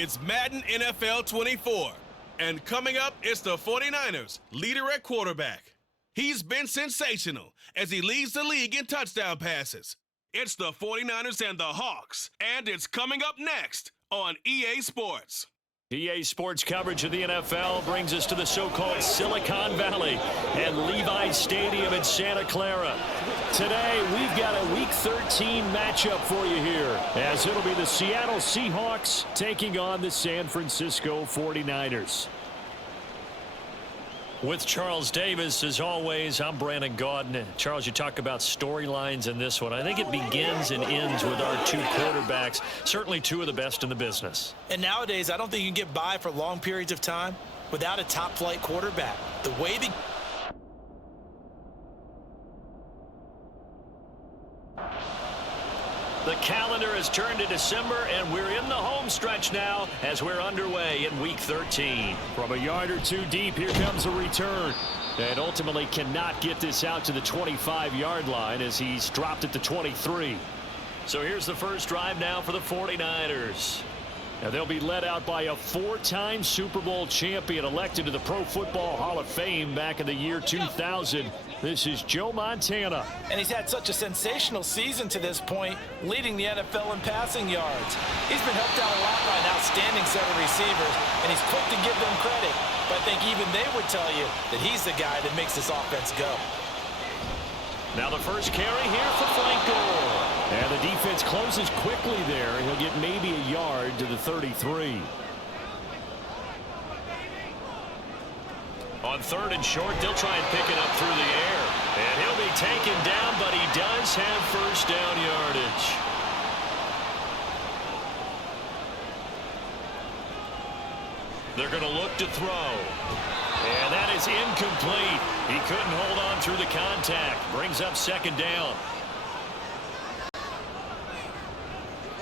It's Madden NFL 24. And coming up, it's the 49ers, leader at quarterback. He's been sensational as he leads the league in touchdown passes. It's the 49ers and the Hawks, and it's coming up next on EA Sports. EA Sports coverage of the NFL brings us to the so-called Silicon Valley and Levi's Stadium in Santa Clara. Today, we've got a Week 13 matchup for you here, as it'll be the Seattle Seahawks taking on the San Francisco 49ers. With Charles Davis, as always, I'm Brandon Gaudin. Charles, you talk about storylines in this one. I think it begins and ends with our two quarterbacks, certainly two of the best in the business. And nowadays, I don't think you can get by for long periods of time without a top-flight quarterback. The way the calendar has turned to December, and we're in the home stretch now as we're underway in Week 13. From a yard or two deep, here comes a return. And ultimately cannot get this out to the 25-yard line as he's dropped at the 23. So here's the first drive now for the 49ers. Now they'll be led out by a four-time Super Bowl champion elected to the Pro Football Hall of Fame back in the year 2000. This is Joe Montana. And he's had such a sensational season to this point, leading the NFL in passing yards. He's been helped out a lot by an outstanding set of receivers, and he's quick to give them credit. But I think even they would tell you that he's the guy that makes this offense go. Now the first carry here for Franco. And the defense closes quickly there. He'll get maybe a yard to the 33. On third and short, they'll try and pick it up through the air. And he'll be taken down, but he does have first down yardage. They're going to look to throw. And that is incomplete. He couldn't hold on through the contact. Brings up second down.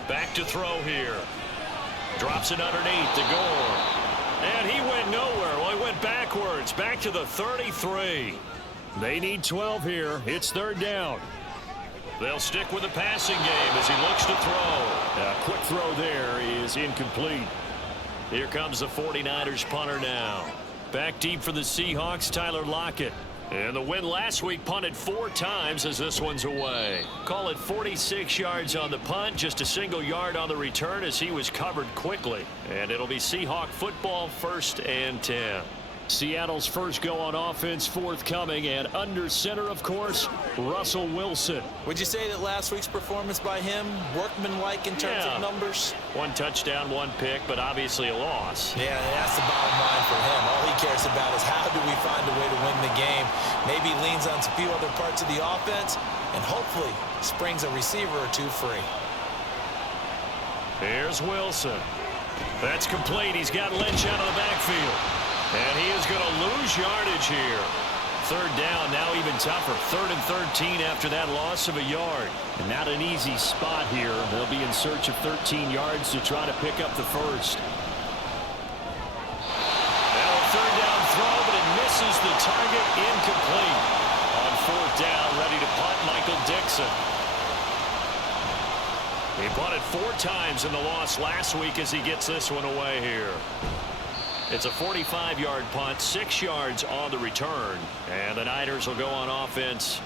Back to throw here. Drops it underneath to Gore. And he went nowhere. Well, he went backwards. Back to the 33. They need 12 here. It's third down. They'll stick with the passing game as he looks to throw. A quick throw there is incomplete. Here comes the 49ers punter now. Back deep for the Seahawks, Tyler Lockett. And the win last week punted 4 times as this one's away. Call it 46 yards on the punt, just a single yard on the return as he was covered quickly. And it'll be Seahawk football, 1st and 10. Seattle's first go on offense forthcoming, and under center, of course, Russell Wilson. Would you say that last week's performance by him, workmanlike in terms of numbers? 1 touchdown, 1 pick, but obviously a loss. Yeah, that's the bottom line for him. All he cares about is how do we find a way to win the game. Maybe leans on a few other parts of the offense, and hopefully springs a receiver or two free. Here's Wilson. That's complete. He's got Lynch out of the backfield. And he is going to lose yardage here. Third down, now even tougher. 3rd and 13 after that loss of a yard. And not an easy spot here. They'll be in search of 13 yards to try to pick up the first. Now a third down throw, but it misses the target. Incomplete. On 4th down, ready to punt, Michael Dixon. He punted 4 times in the loss last week as he gets this one away here. It's a 45-yard punt, 6 yards on the return. And the Niners will go on offense,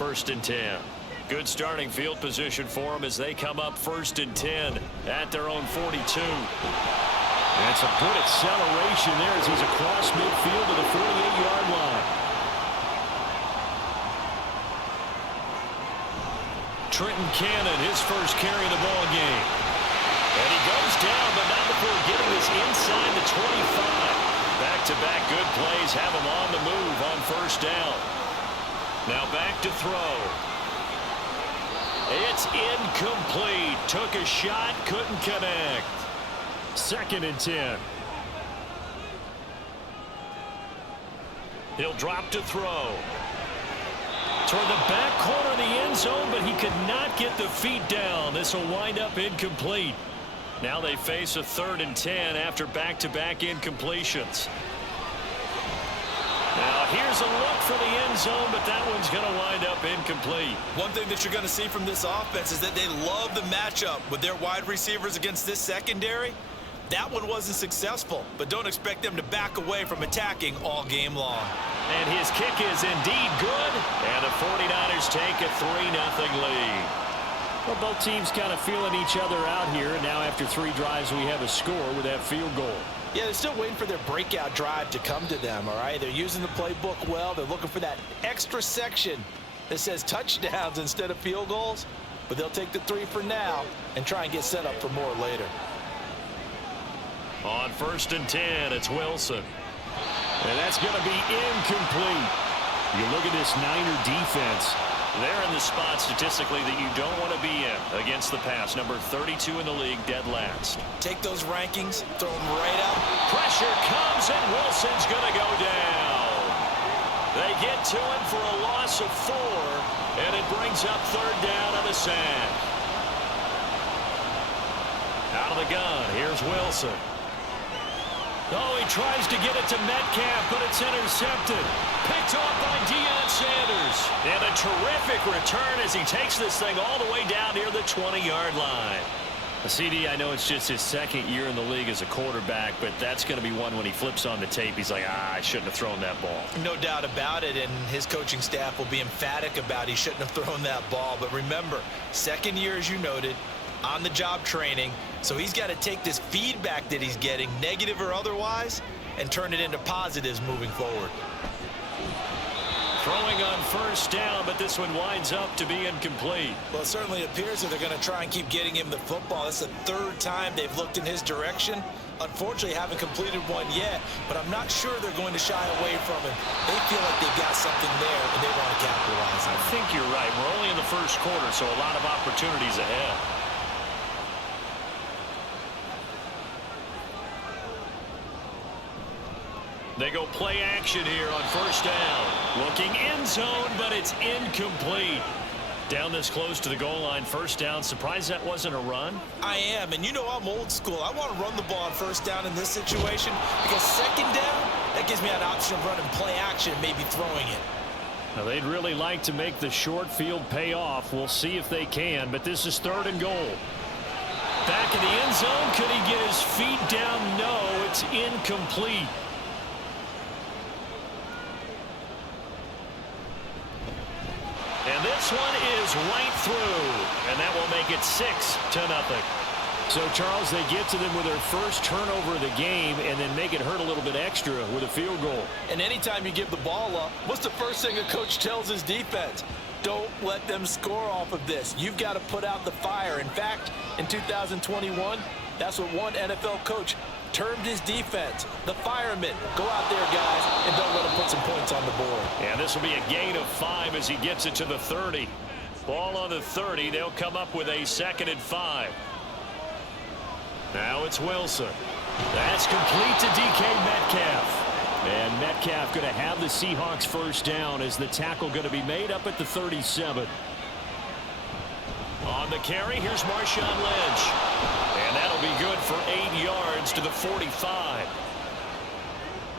1st and 10. Good starting field position for them as they come up 1st and 10 at their own 42. And some good acceleration there as he's across midfield to the 48-yard line. Trenton Cannon, his first carry of the ball game. And he goes down, but not before getting this inside the 25. Back-to-back good plays have him on the move on 1st down. Now back to throw. It's incomplete. Took a shot, couldn't connect. 2nd and 10. He'll drop to throw. Toward the back corner of the end zone, but he could not get the feet down. This will wind up incomplete. Now they face a 3rd and 10 after back-to-back incompletions. Now here's a look for the end zone, but that one's going to wind up incomplete. One thing that you're going to see from this offense is that they love the matchup with their wide receivers against this secondary. That one wasn't successful, but don't expect them to back away from attacking all game long. And his kick is indeed good, and the 49ers take a 3-0 lead. Well, both teams kind of feeling each other out here, and now after 3 drives, we have a score with that field goal. Yeah, they're still waiting for their breakout drive to come to them, all right? They're using the playbook well. They're looking for that extra section that says touchdowns instead of field goals, but they'll take the 3 for now and try and get set up for more later. On 1st and 10, it's Wilson. And that's going to be incomplete. You look at this Niner defense. They're in the spot statistically that you don't want to be in against the pass. Number 32 in the league, dead last. Take those rankings, throw them right out. Pressure comes, and Wilson's going to go down. They get to him for a loss of 4, and it brings up 3rd down on a sack. Out of the gun, here's Wilson. Oh, he tries to get it to Metcalf, but it's intercepted. Picked off by Deion Sanders. And a terrific return as he takes this thing all the way down near the 20-yard line. CD, I know it's just his 2nd year in the league as a quarterback, but that's going to be one when he flips on the tape. He's like, I shouldn't have thrown that ball. No doubt about it, and his coaching staff will be emphatic about he shouldn't have thrown that ball. But remember, 2nd year, as you noted, on-the-job training. So he's got to take this feedback that he's getting, negative or otherwise, and turn it into positives moving forward. Throwing on 1st down, but this one winds up to be incomplete. Well, it certainly appears that they're going to try and keep getting him the football. That's the 3rd time they've looked in his direction. Unfortunately, haven't completed one yet, but I'm not sure they're going to shy away from him. They feel like they've got something there, and they want to capitalize on it. I think you're right. We're only in the 1st quarter, so a lot of opportunities ahead. They go play action here on 1st down. Looking end zone, but it's incomplete. Down this close to the goal line, 1st down. Surprised that wasn't a run? I am, and you know I'm old school. I want to run the ball on 1st down in this situation because 2nd down, that gives me an option of running play action and maybe throwing it. Now, they'd really like to make the short field pay off. We'll see if they can, but this is 3rd and goal. Back in the end zone. Could he get his feet down? No, it's incomplete. And this one is right through, and that will make it 6-0. So, Charles, they get to them with their 1st turnover of the game and then make it hurt a little bit extra with a field goal. And anytime you give the ball up, what's the first thing a coach tells his defense? Don't let them score off of this. You've got to put out the fire. In fact, in 2021, that's what one NFL coach termed his defense, the firemen. Go out there, guys, and don't let them put some points on the board. And this will be a gain of 5 as he gets it to the 30. Ball on the 30. They'll come up with a 2nd and 5. Now it's Wilson. That's complete to DK Metcalf. And Metcalf going to have the Seahawks 1st down as the tackle going to be made up at the 37. On the carry, here's Marshawn Lynch. And that'll be good for 8 yards to the 45.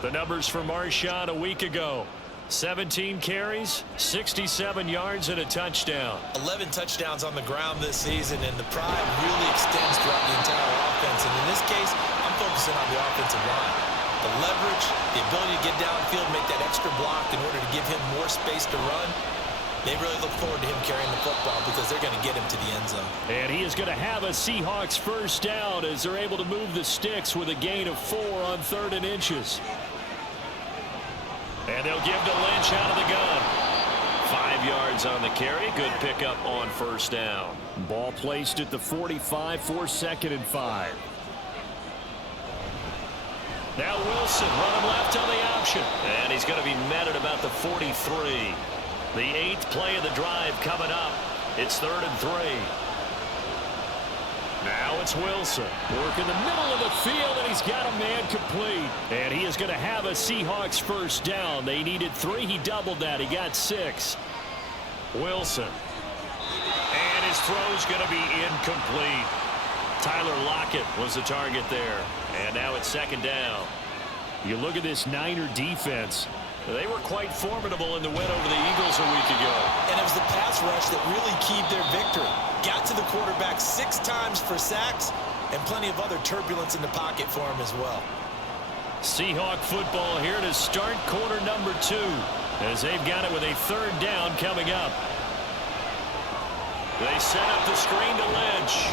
The numbers for Marshawn a week ago. 17 carries, 67 yards, and a touchdown. 11 touchdowns on the ground this season, and the pride really extends throughout the entire offense. And in this case, I'm focusing on the offensive line. The leverage, the ability to get downfield, make that extra block in order to give him more space to run. They really look forward to him carrying the football because they're going to get him to the end zone. And he is going to have a Seahawks 1st down as they're able to move the sticks with a gain of 4 on 3rd and inches. And they'll give to Lynch out of the gun. 5 yards on the carry. Good pickup on 1st down. Ball placed at the 45 for 2nd and 5. Now Wilson running left on the option. And he's going to be met at about the 43. The 8th play of the drive coming up. It's 3rd and 3. Now it's Wilson. Work in the middle of the field, and he's got a man complete. And he is going to have a Seahawks 1st down. They needed 3. He doubled that. He got 6. Wilson. And his throw's going to be incomplete. Tyler Lockett was the target there. And now it's 2nd down. You look at this Niner defense. They were quite formidable in the win over the Eagles a week ago. And it was the pass rush that really keyed their victory. Got to the quarterback 6 times for sacks, and plenty of other turbulence in the pocket for him as well. Seahawk football here to start quarter number 2, as they've got it with a 3rd down coming up. They set up the screen to Lynch.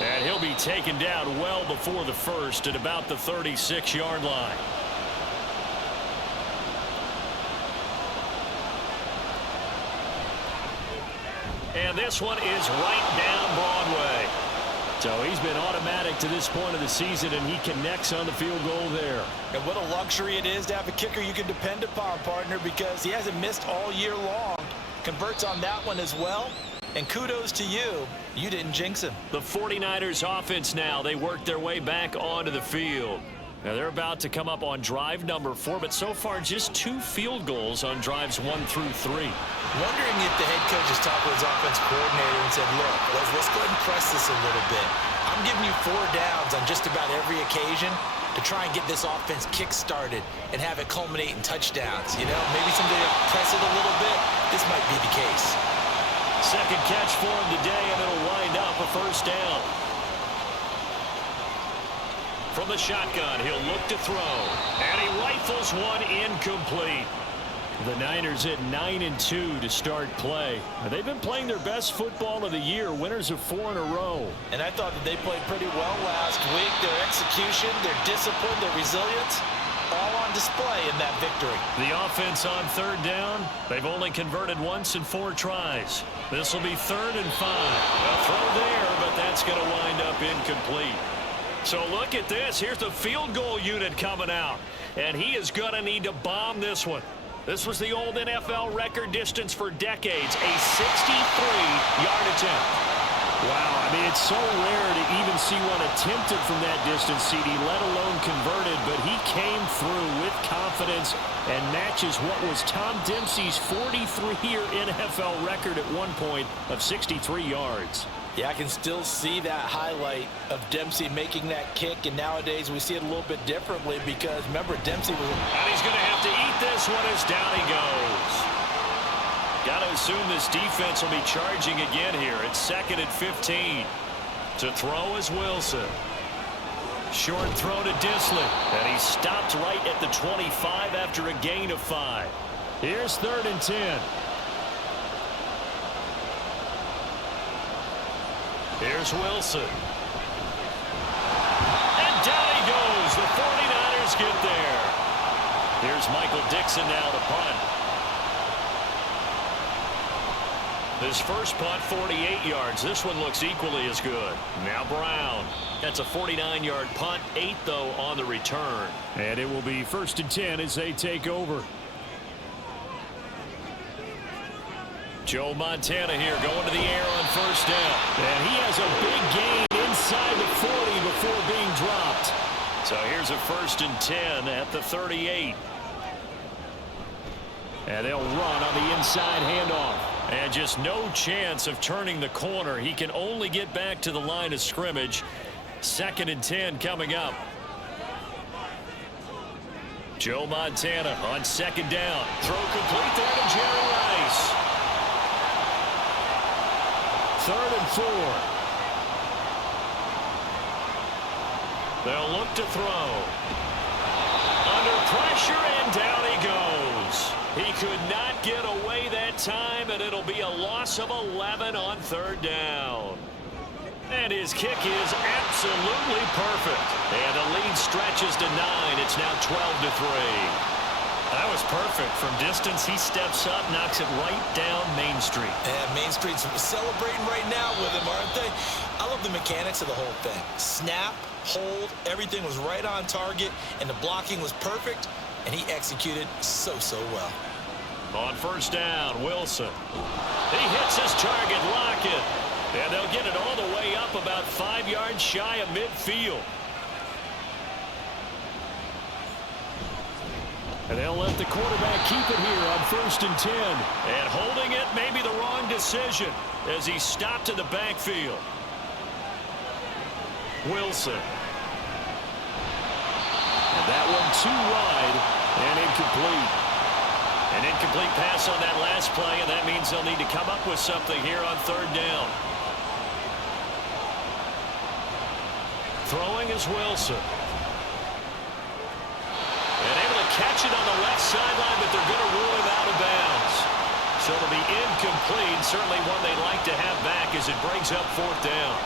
And he'll be taken down well before the first at about the 36-yard line. And this one is right down Broadway. So he's been automatic to this point of the season, and he connects on the field goal there. And what a luxury it is to have a kicker you can depend upon, partner, because he hasn't missed all year long. Converts on that one as well. And kudos to you. You didn't jinx him. The 49ers offense now. They work their way back onto the field. Now they're about to come up on drive number 4, but so far just 2 field goals on drives 1 through 3. Wondering if the head coach has talked with his offensive coordinator and said, look, let's go ahead and press this a little bit. I'm giving you 4 downs on just about every occasion to try and get this offense kick-started and have it culminate in touchdowns. You know, maybe somebody to press it a little bit. This might be the case. Second catch for him today, and it'll wind up a 1st down. From the shotgun, he'll look to throw, and he rifles one incomplete. The Niners at 9-2 to start play. They've been playing their best football of the year, winners of 4 in a row. And I thought that they played pretty well last week. Their execution, their discipline, their resilience, all on display in that victory. The offense on 3rd down, they've only converted once in 4 tries. This will be 3rd and 5. A throw there, but that's going to wind up incomplete. So look at this. Here's the field goal unit coming out. And he is going to need to bomb this one. This was the old NFL record distance for decades, a 63-yard attempt. Wow, I mean, it's so rare to even see one attempted from that distance, CD, let alone converted, but he came through with confidence and matches what was Tom Dempsey's 43-year NFL record at one point of 63 yards. Yeah, I can still see that highlight of Dempsey making that kick, and nowadays we see it a little bit differently because, remember, Dempsey was... And he's going to have to eat this one as down he goes. Got to assume this defense will be charging again here. It's 2nd and 15. To throw is Wilson. Short throw to Disley, and he stopped right at the 25 after a gain of 5. Here's 3rd and 10. Here's Wilson. And down he goes. The 49ers get there. Here's Michael Dixon now to punt. His first punt, 48 yards. This one looks equally as good. Now Brown. That's a 49-yard punt, 8, though, on the return. And it will be 1st and 10 as they take over. Joe Montana here going to the air on 1st down. And he has a big gain inside the 40 before being dropped. So here's a 1st and 10 at the 38. And they'll run on the inside handoff. And just no chance of turning the corner. He can only get back to the line of scrimmage. 2nd and 10 coming up. Joe Montana on 2nd down. Throw complete there to Jerry Rice. 3rd and 4. They'll look to throw. Under pressure, and down he goes. He could not get away that time, and it'll be a loss of 11 on 3rd down. And his kick is absolutely perfect. And the lead stretches to 9. It's now 12-3. That was perfect. From distance, he steps up, knocks it right down Main Street. Yeah, Main Street's celebrating right now with him, aren't they? I love the mechanics of the whole thing. Snap, hold, everything was right on target, and the blocking was perfect, and he executed so well. On 1st down, Wilson. He hits his target, Lockett. And they'll get it all the way up about 5 yards shy of midfield. And they'll let the quarterback keep it here on 1st and 10. And holding it may be the wrong decision as he stopped in the backfield. Wilson. And that one too wide and incomplete. An incomplete pass on that last play, and that means they'll need to come up with something here on 3rd down. Throwing is Wilson. And able to catch it on the left sideline, but they're going to rule him out of bounds. So it'll be incomplete. Certainly one they'd like to have back as it brings up 4th down.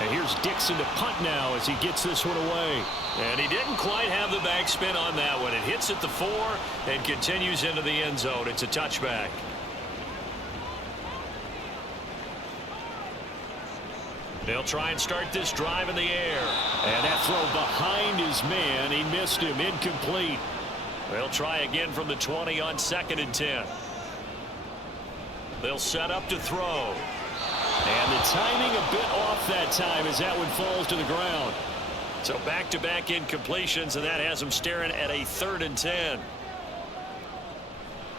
And here's Dixon to punt now as he gets this one away. And he didn't quite have the backspin on that one. It hits at the 4 and continues into the end zone. It's a touchback. They'll try and start this drive in the air. And that throw behind his man. He missed him. Incomplete. They'll try again from the 20 on 2nd and 10. They'll set up to throw. And the timing a bit off that time as that one falls to the ground. So back-to-back incompletions, and that has them staring at a 3rd and 10.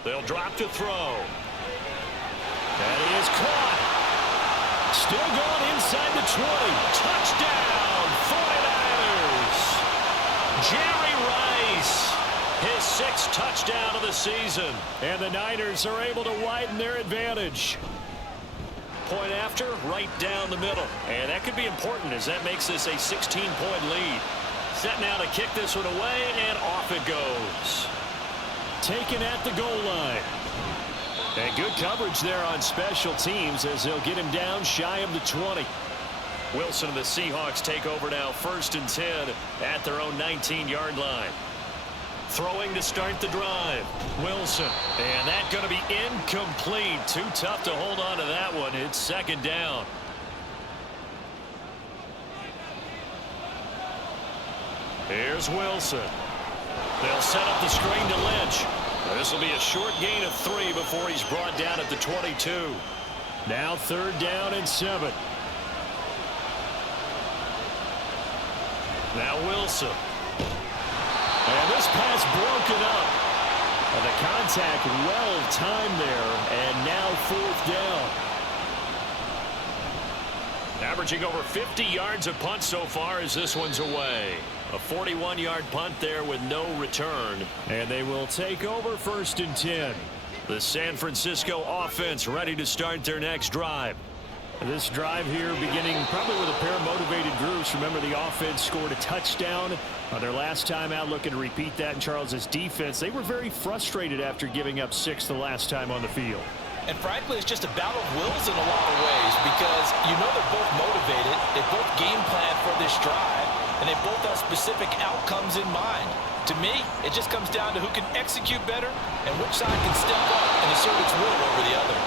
They'll drop to throw. That is caught. Still going inside the 20. Touchdown, 49ers. Jerry Rice, his 6th touchdown of the season. And the Niners are able to widen their advantage. Point after, right down the middle. And that could be important as that makes this a 16-point lead. Set now to kick this one away, and off it goes. Taken at the goal line. And good coverage there on special teams as they'll get him down shy of the 20. Wilson and the Seahawks take over now 1st and 10 at their own 19-yard line. Throwing to start the drive. Wilson. And that going to be incomplete. Too tough to hold on to that one. It's 2nd down. Here's Wilson. They'll set up the screen to Lynch. This will be a short gain of 3 before he's brought down at the 22. Now 3rd down and 7. Now Wilson. And this pass broken up. And the contact well timed there. And now 4th down. Averaging over 50 yards a punt so far as this one's away. A 41-yard punt there with no return. And they will take over 1st and 10. The San Francisco offense ready to start their next drive. This drive here beginning probably with a pair of motivated groups. Remember, the offense scored a touchdown on their last time out, looking to repeat that in Charles's defense. They were very frustrated after giving up 6 the last time on the field. And frankly, it's just a battle of wills in a lot of ways because you know they're both motivated. They both game plan for this drive, and they both have specific outcomes in mind. To me, it just comes down to who can execute better and which side can step up and assert its will over the other.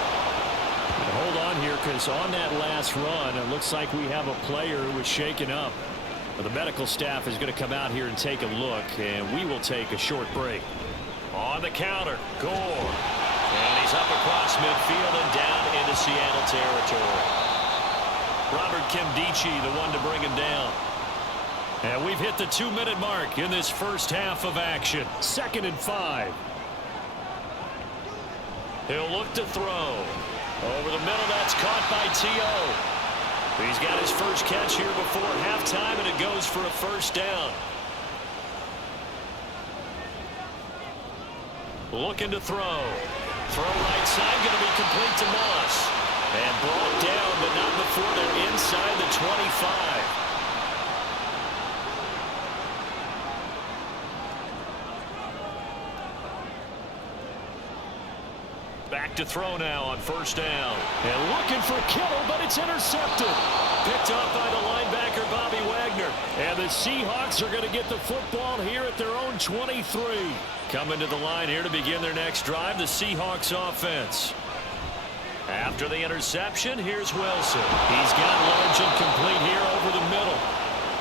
Hold on here, because on that last run, it looks like we have a player who was shaken up. The medical staff is going to come out here and take a look, and we will take a short break. On the counter, Gore. And he's up across midfield and down into Seattle territory. Robert Kimdichie, the one to bring him down. And we've hit the 2-minute mark in this first half of action. 2nd and 5. He'll look to throw. Over the middle, that's caught by T.O. He's got his first catch here before halftime, and it goes for a 1st down. Looking to throw. Throw right side, going to be complete to Moss. And brought down, but not before they're inside the 25. Back to throw now on 1st down. And looking for Kittle, but it's intercepted. Picked up by the linebacker, Bobby Wagner. And the Seahawks are going to get the football here at their own 23. Coming to the line here to begin their next drive, the Seahawks offense. After the interception, here's Wilson. He's got large and complete here over the middle.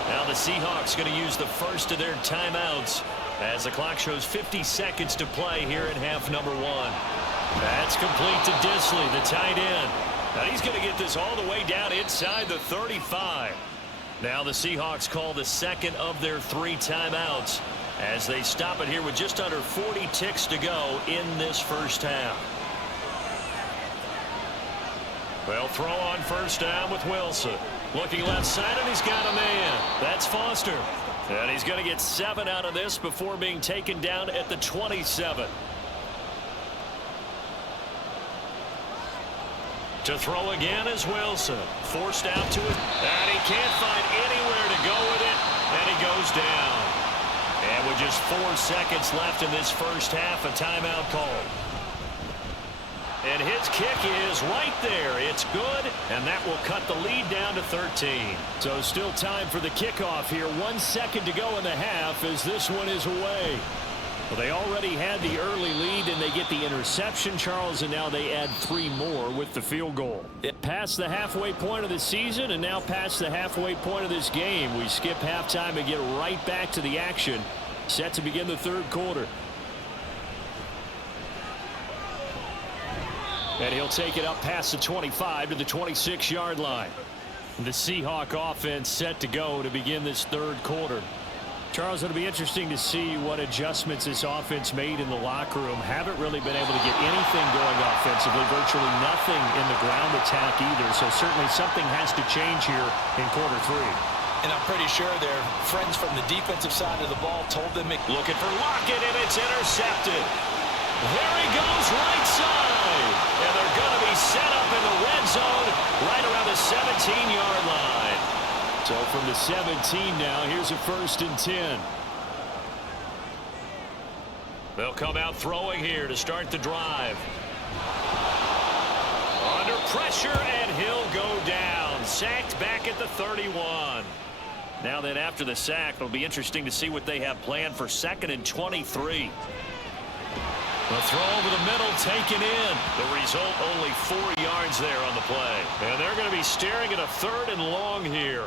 Now the Seahawks going to use the first of their timeouts as the clock shows 50 seconds to play here in half number 1. That's complete to Disley, the tight end. Now he's going to get this all the way down inside the 35. Now the Seahawks call the second of their 3 timeouts as they stop it here with just under 40 ticks to go in this first half. They'll throw on 1st down with Wilson. Looking left side, and he's got a man. That's Foster. And he's going to get 7 out of this before being taken down at the 27. To throw again is Wilson. Forced out to it. And he can't find anywhere to go just 4 seconds left in this first half. A timeout call. And his kick is right there. It's good, and that will cut the lead down to 13. So still time for the kickoff here. 1 second to go in the half as this one is away. Well, they already had the early lead, and they get the interception, Charles, and now they add 3 more with the field goal. Past the halfway point of the season, and now past the halfway point of this game. We skip halftime and get right back to the action. Set to begin the third quarter. And he'll take it up past the 25 to the 26-yard line. The Seahawk offense set to go to begin this third quarter. Charles, it'll be interesting to see what adjustments this offense made in the locker room. Haven't really been able to get anything going offensively. Virtually nothing in the ground attack either. So certainly something has to change here in quarter 3. And I'm pretty sure their friends from the defensive side of the ball told them. Looking for Lockett, and it's intercepted. There he goes, right side. And they're going to be set up in the red zone right around the 17-yard line. So from the 17 now, here's a 1st and 10. They'll come out throwing here to start the drive. Under pressure, and he'll go down. Sacked back at the 31. Now then, after the sack, it'll be interesting to see what they have planned for 2nd and 23. The throw over the middle taken in. The result, only 4 yards there on the play. And they're going to be staring at a 3rd and long here.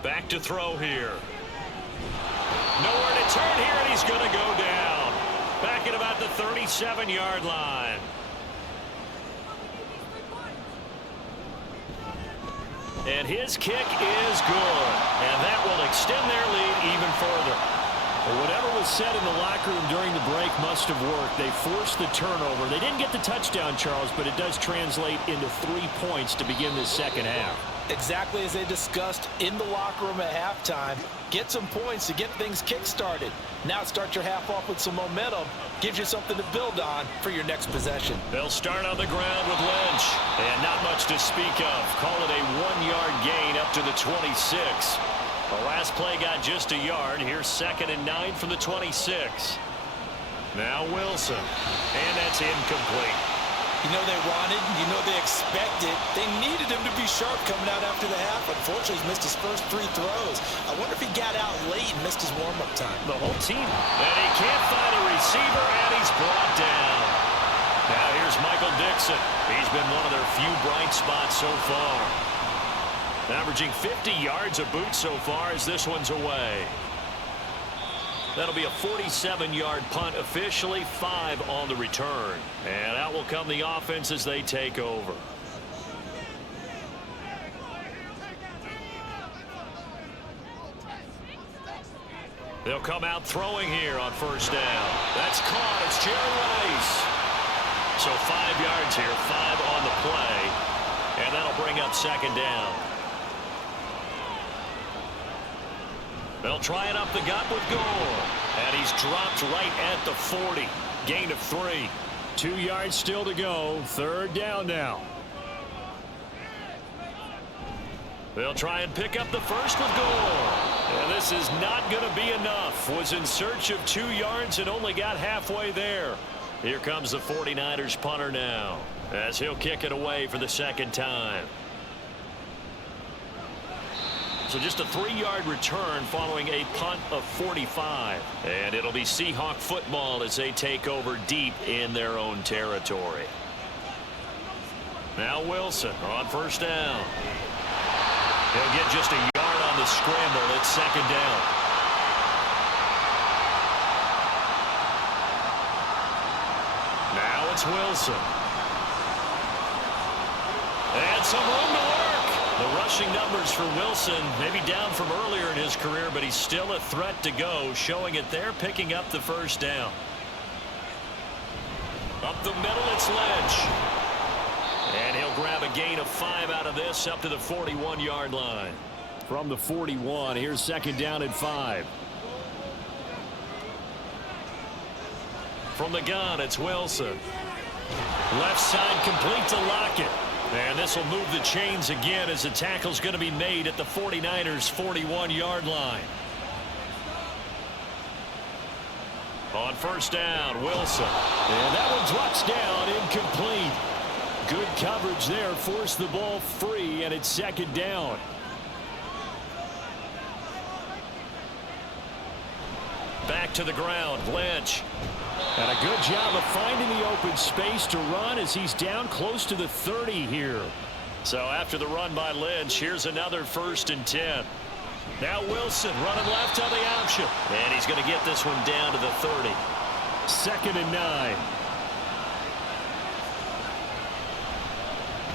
Back to throw here. Nowhere to turn here, and he's going to go down. Back at about the 37-yard line. And his kick is good. And that will extend their lead even further. Whatever was said in the locker room during the break must have worked. They forced the turnover. They didn't get the touchdown, Charles, but it does translate into 3 points to begin this second half. Exactly as they discussed in the locker room at halftime. Get some points to get things kick-started. Now start your half off with some momentum. Gives you something to build on for your next possession. They'll start on the ground with Lynch. And not much to speak of. Call it a 1-yard gain up to the 26. The last play got just a yard. Here's 2nd and 9 from the 26. Now Wilson. And that's incomplete. You know they wanted, you know they expected. They needed him to be sharp coming out after the half. Unfortunately, he's missed his first 3 throws. I wonder if he got out late and missed his warm-up time. The whole team. And he can't find a receiver, and he's brought down. Now here's Michael Dixon. He's been one of their few bright spots so far. Averaging 50 yards a boot so far as this one's away. That'll be a 47-yard punt officially, 5 on the return. And out will come the offense as they take over. They'll come out throwing here on 1st down. That's caught. It's Jerry Rice. So 5 yards here, 5 on the play. And that'll bring up 2nd down. They'll try it up the gut with Gore. And he's dropped right at the 40. Gain of 3. 2 yards still to go. 3rd down now. They'll try and pick up the first with Gore. And this is not going to be enough. Was in search of 2 yards and only got halfway there. Here comes the 49ers punter now, as he'll kick it away for the 2nd time. So just a 3-yard return following a punt of 45. And it'll be Seahawk football as they take over deep in their own territory. Now Wilson on 1st down. He'll get just a yard on the scramble. It's 2nd down. Now it's Wilson. And some room to work. The rushing numbers for Wilson maybe down from earlier in his career, but he's still a threat to go, showing it there, picking up the 1st down. Up the middle, it's Lynch. And he'll grab a gain of 5 out of this up to the 41-yard line. From the 41, here's 2nd down and 5. From the gun, it's Wilson. Left side complete to Lockett. And this will move the chains again as the tackle's going to be made at the 49ers' 41-yard line. On first down, Wilson. And that one drops down, incomplete. Good coverage there, forced the ball free, and it's second down. Back to the ground, Lynch. And a good job of finding the open space to run as he's down close to the 30 here. So after the run by Lynch, here's another 1st and 10. Now Wilson running left on the option. And he's going to get this one down to the 30. 2nd and 9.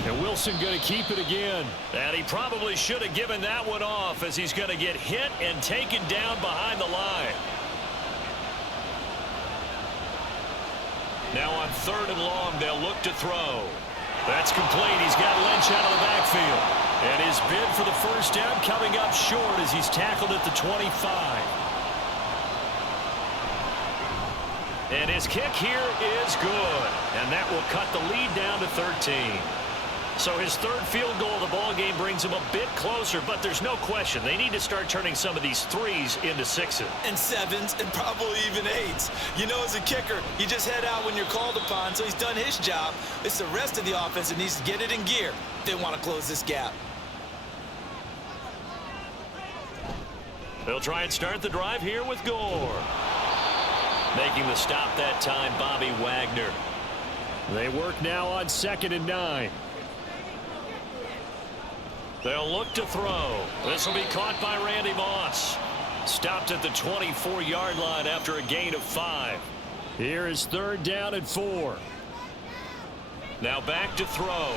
And Wilson going to keep it again. And he probably should have given that one off as he's going to get hit and taken down behind the line. Now on 3rd and long, they'll look to throw. That's complete. He's got Lynch out of the backfield. And his bid for the first down coming up short as he's tackled at the 25. And his kick here is good. And that will cut the lead down to 13. So his 3rd field goal of the ball game brings him a bit closer, but there's no question they need to start turning some of these 3s into 6s. And 7s and probably even 8s. You know, as a kicker, you just head out when you're called upon, so he's done his job. It's the rest of the offense that needs to get it in gear if they want to close this gap. They'll try and start the drive here with Gore. Making the stop that time, Bobby Wagner. They work now on 2nd and 9. They'll look to throw. This will be caught by Randy Moss. Stopped at the 24-yard line after a gain of 5. Here is 3rd down and 4. Now back to throw.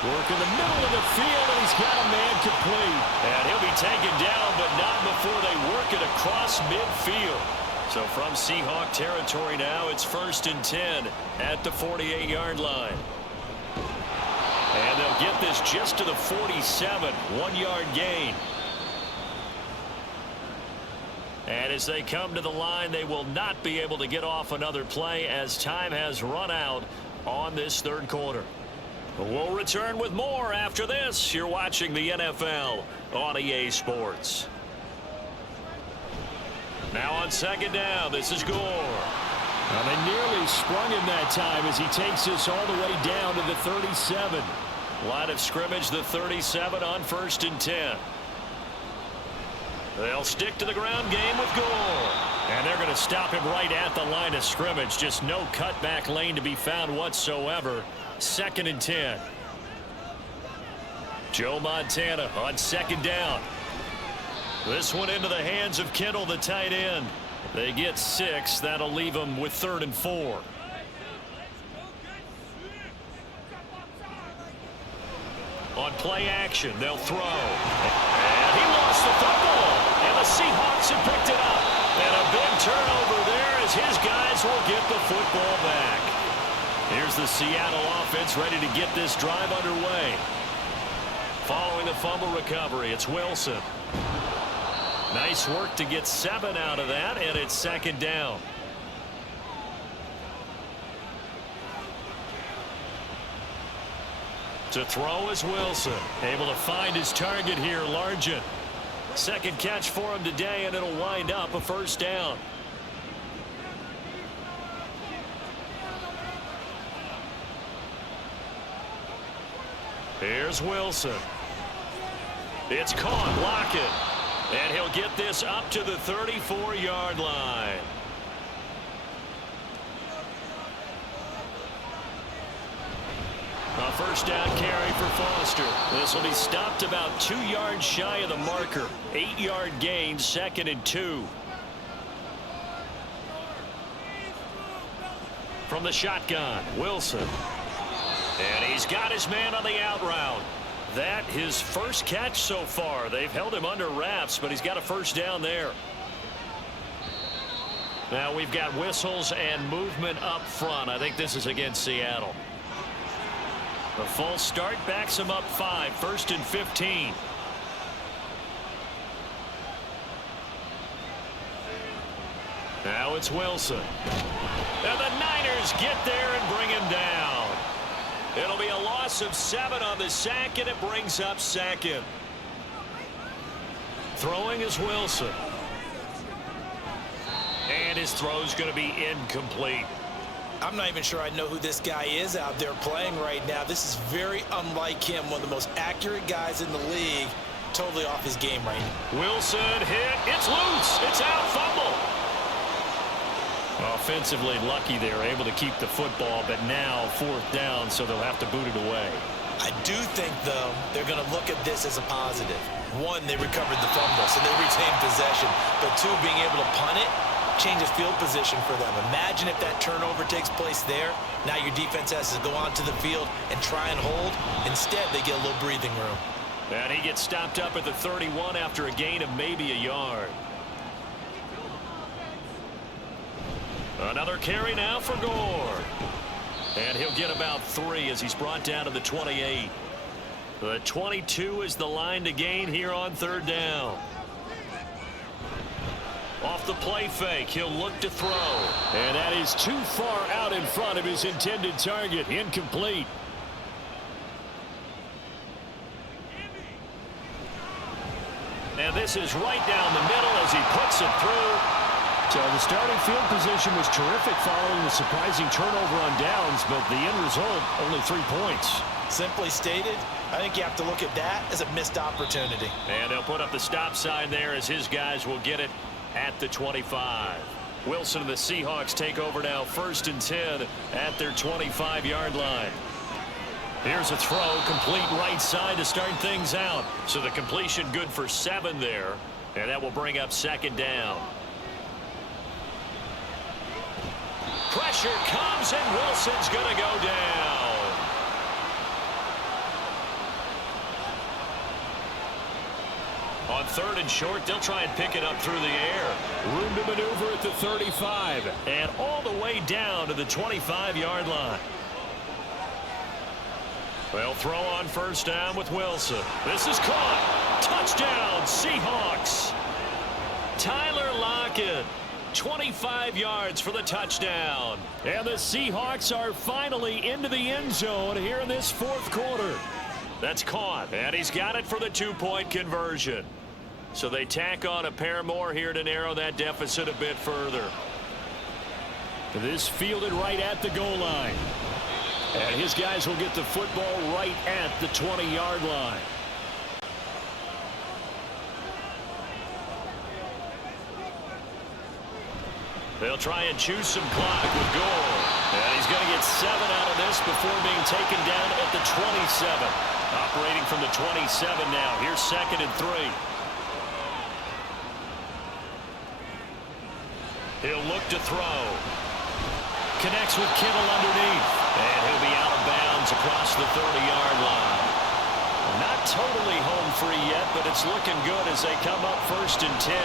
Work in the middle of the field, and he's got a man complete. And he'll be taken down, but not before they work it across midfield. So from Seahawk territory now, it's 1st and 10 at the 48-yard line. And they'll get this just to the 47, 1-yard gain. And as they come to the line, they will not be able to get off another play as time has run out on this 3rd quarter. We'll return with more after this. You're watching the NFL on EA Sports. Now on 2nd down, this is Gore. Well, they nearly sprung him that time as he takes this all the way down to the 37. Line of scrimmage, the 37 on 1st and 10. They'll stick to the ground game with Gore. And they're going to stop him right at the line of scrimmage. Just no cutback lane to be found whatsoever. 2nd and 10. Joe Montana on 2nd down. This one into the hands of Kittle, the tight end. They get 6. That'll leave them with 3rd and 4. On play action, they'll throw. And he lost the football. And the Seahawks have picked it up. And a big turnover there as his guys will get the football back. Here's the Seattle offense ready to get this drive underway. Following the fumble recovery, it's Wilson. Nice work to get 7 out of that, and it's 2nd down. To throw is Wilson. Able to find his target here, Largent. 2nd catch for him today, and it'll wind up a 1st down. Here's Wilson. It's caught. Lockett. And he'll get this up to the 34-yard line. A 1st down carry for Foster. This will be stopped about 2 yards shy of the marker. 8-yard gain, 2nd and 2. From the shotgun, Wilson. And he's got his man on the out route. That his first catch so far. They've held him under wraps, but he's got a 1st down there. Now we've got whistles and movement up front. I think this is against Seattle. The false start backs him up 5. 1st and 15. Now it's Wilson. And the Niners get there and bring him down. It'll be a loss of 7 on the sack, and it brings up second. Throwing is Wilson. And his throw's going to be incomplete. I'm not even sure I know who this guy is out there playing right now. This is very unlike him, one of the most accurate guys in the league. Totally off his game right now. Wilson hit. It's loose. It's out. Fumble. Offensively lucky they're able to keep the football, but now 4th down, so they'll have to boot it away. I do think, though, they're going to look at this as a positive. 1, they recovered the fumble, so they retained possession. But 2, being able to punt it changes field position for them. Imagine if that turnover takes place there. Now your defense has to go onto the field and try and hold. Instead, they get a little breathing room. And he gets stopped up at the 31 after a gain of maybe a yard. Another carry now for Gore. And he'll get about 3 as he's brought down to the 28. The 22 is the line to gain here on 3rd down. Off the play fake, he'll look to throw. And that is too far out in front of his intended target. Incomplete. And this is right down the middle as he puts it through. So the starting field position was terrific following the surprising turnover on downs, but the end result, only 3 points. Simply stated, I think you have to look at that as a missed opportunity. And they'll put up the stop sign there as his guys will get it at the 25. Wilson and the Seahawks take over now, 1st and 10 at their 25-yard line. Here's a throw, complete right side to start things out. So the completion good for 7 there, and that will bring up 2nd down. Pressure comes, and Wilson's going to go down. On 3rd and short, they'll try and pick it up through the air. Room to maneuver at the 35. And all the way down to the 25-yard line. They'll throw on 1st down with Wilson. This is caught. Touchdown, Seahawks. Tyler Lockett. 25 yards for the touchdown. And the Seahawks are finally into the end zone here in this 4th quarter. That's caught, and he's got it for the 2-point conversion. So they tack on a pair more here to narrow that deficit a bit further. This fielded right at the goal line. And his guys will get the football right at the 20-yard line. They'll try and choose some clock with Gore. And he's going to get 7 out of this before being taken down at the 27. Operating from the 27 now. Here's 2nd and 3. He'll look to throw. Connects with Kittle underneath. And he'll be out of bounds across the 30-yard line. Not totally home free yet, but it's looking good as they come up 1st and 10.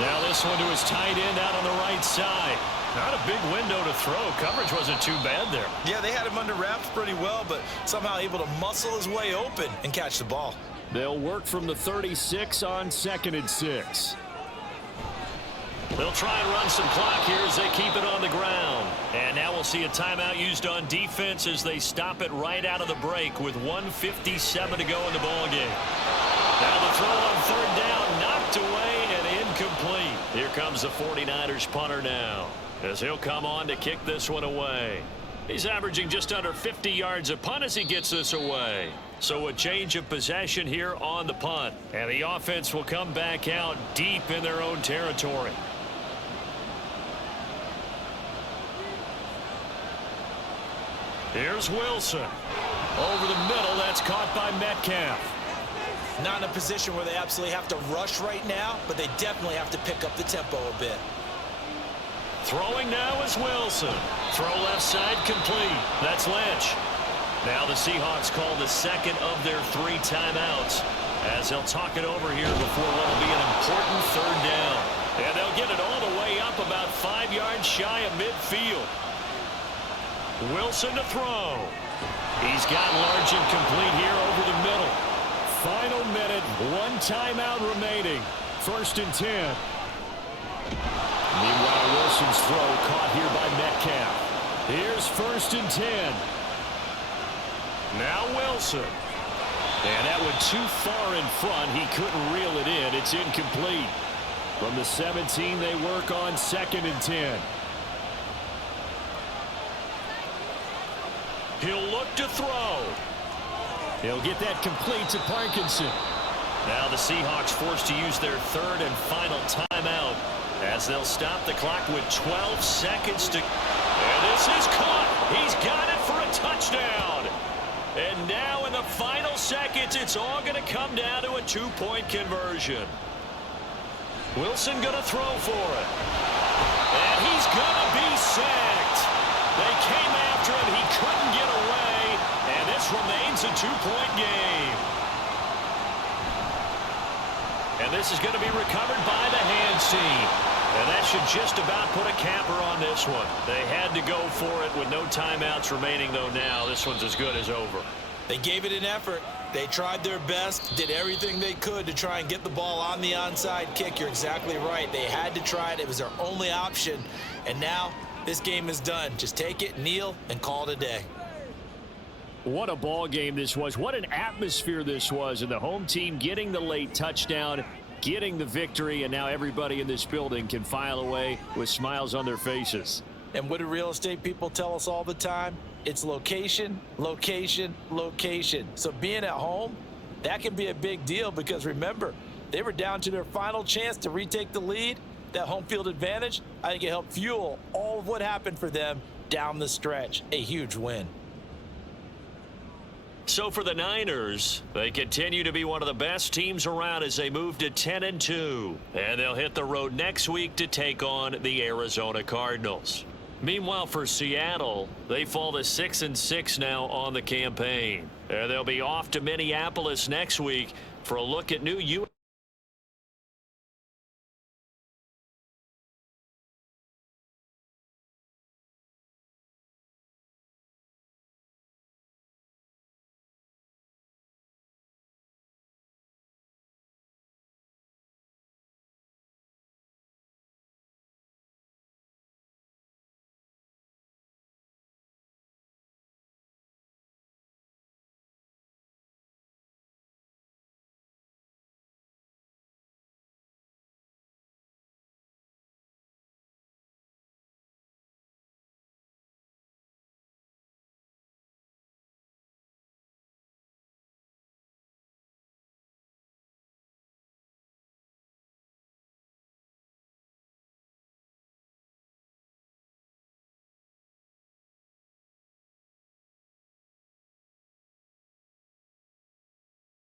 Now this one to his tight end out on the right side. Not a big window to throw. Coverage wasn't too bad there. Yeah, they had him under wraps pretty well, but somehow able to muscle his way open and catch the ball. They'll work from the 36 on 2nd and 6. They'll try and run some clock here as they keep it on the ground. And now we'll see a timeout used on defense as they stop it right out of the break with 1:57 to go in the ballgame. Now the throw on 3rd down, knocked away and incomplete. Here comes the 49ers punter now as he'll come on to kick this one away. He's averaging just under 50 yards a punt as he gets this away. So a change of possession here on the punt. And the offense will come back out deep in their own territory. Here's Wilson. Over the middle, that's caught by Metcalf. Not in a position where they absolutely have to rush right now, but they definitely have to pick up the tempo a bit. Throwing now is Wilson. Throw left side complete. That's Lynch. Now the Seahawks call the 2nd of their 3 timeouts as they'll talk it over here before what will be an important 3rd down. And they'll get it all the way up about 5 yards shy of midfield. Wilson to throw. He's got large and complete here over the middle. Final minute, 1 timeout remaining. 1st and 10. Meanwhile, Wilson's throw caught here by Metcalf. Here's 1st and 10. Now Wilson. And that went too far in front. He couldn't reel it in. It's incomplete. From the 17, they work on 2nd and 10. He'll look to throw. He'll get that complete to Parkinson. Now the Seahawks forced to use their 3rd and final timeout as they'll stop the clock with 12 seconds to... And this is caught. He's got it for a touchdown. And now in the final seconds, it's all going to come down to a 2-point conversion. Wilson going to throw for it. And he's going to be sacked. They came after him. He couldn't get away. And this remains a 2-point game. And this is going to be recovered by the hands team. And that should just about put a capper on this one. They had to go for it with no timeouts remaining, though. Now this one's as good as over. They gave it an effort. They tried their best, did everything they could to try and get the ball on the onside kick. You're exactly right. They had to try it. It was their only option. And now this game is done. Just take it, kneel, and call it a day. What a ball game this was. What an atmosphere this was. And the home team getting the late touchdown, getting the victory, and now everybody in this building can file away with smiles on their faces. And what do real estate people tell us all the time? It's location, location, location. So being at home, that can be a big deal because remember, they were down to their final chance to retake the lead. That home field advantage, I think it helped fuel all of what happened for them down the stretch. A huge win. So for the Niners, they continue to be one of the best teams around as they move to 10-2. And they'll hit the road next week to take on the Arizona Cardinals. Meanwhile, for Seattle, they fall to 6-6 now on the campaign. And they'll be off to Minneapolis next week for a look at new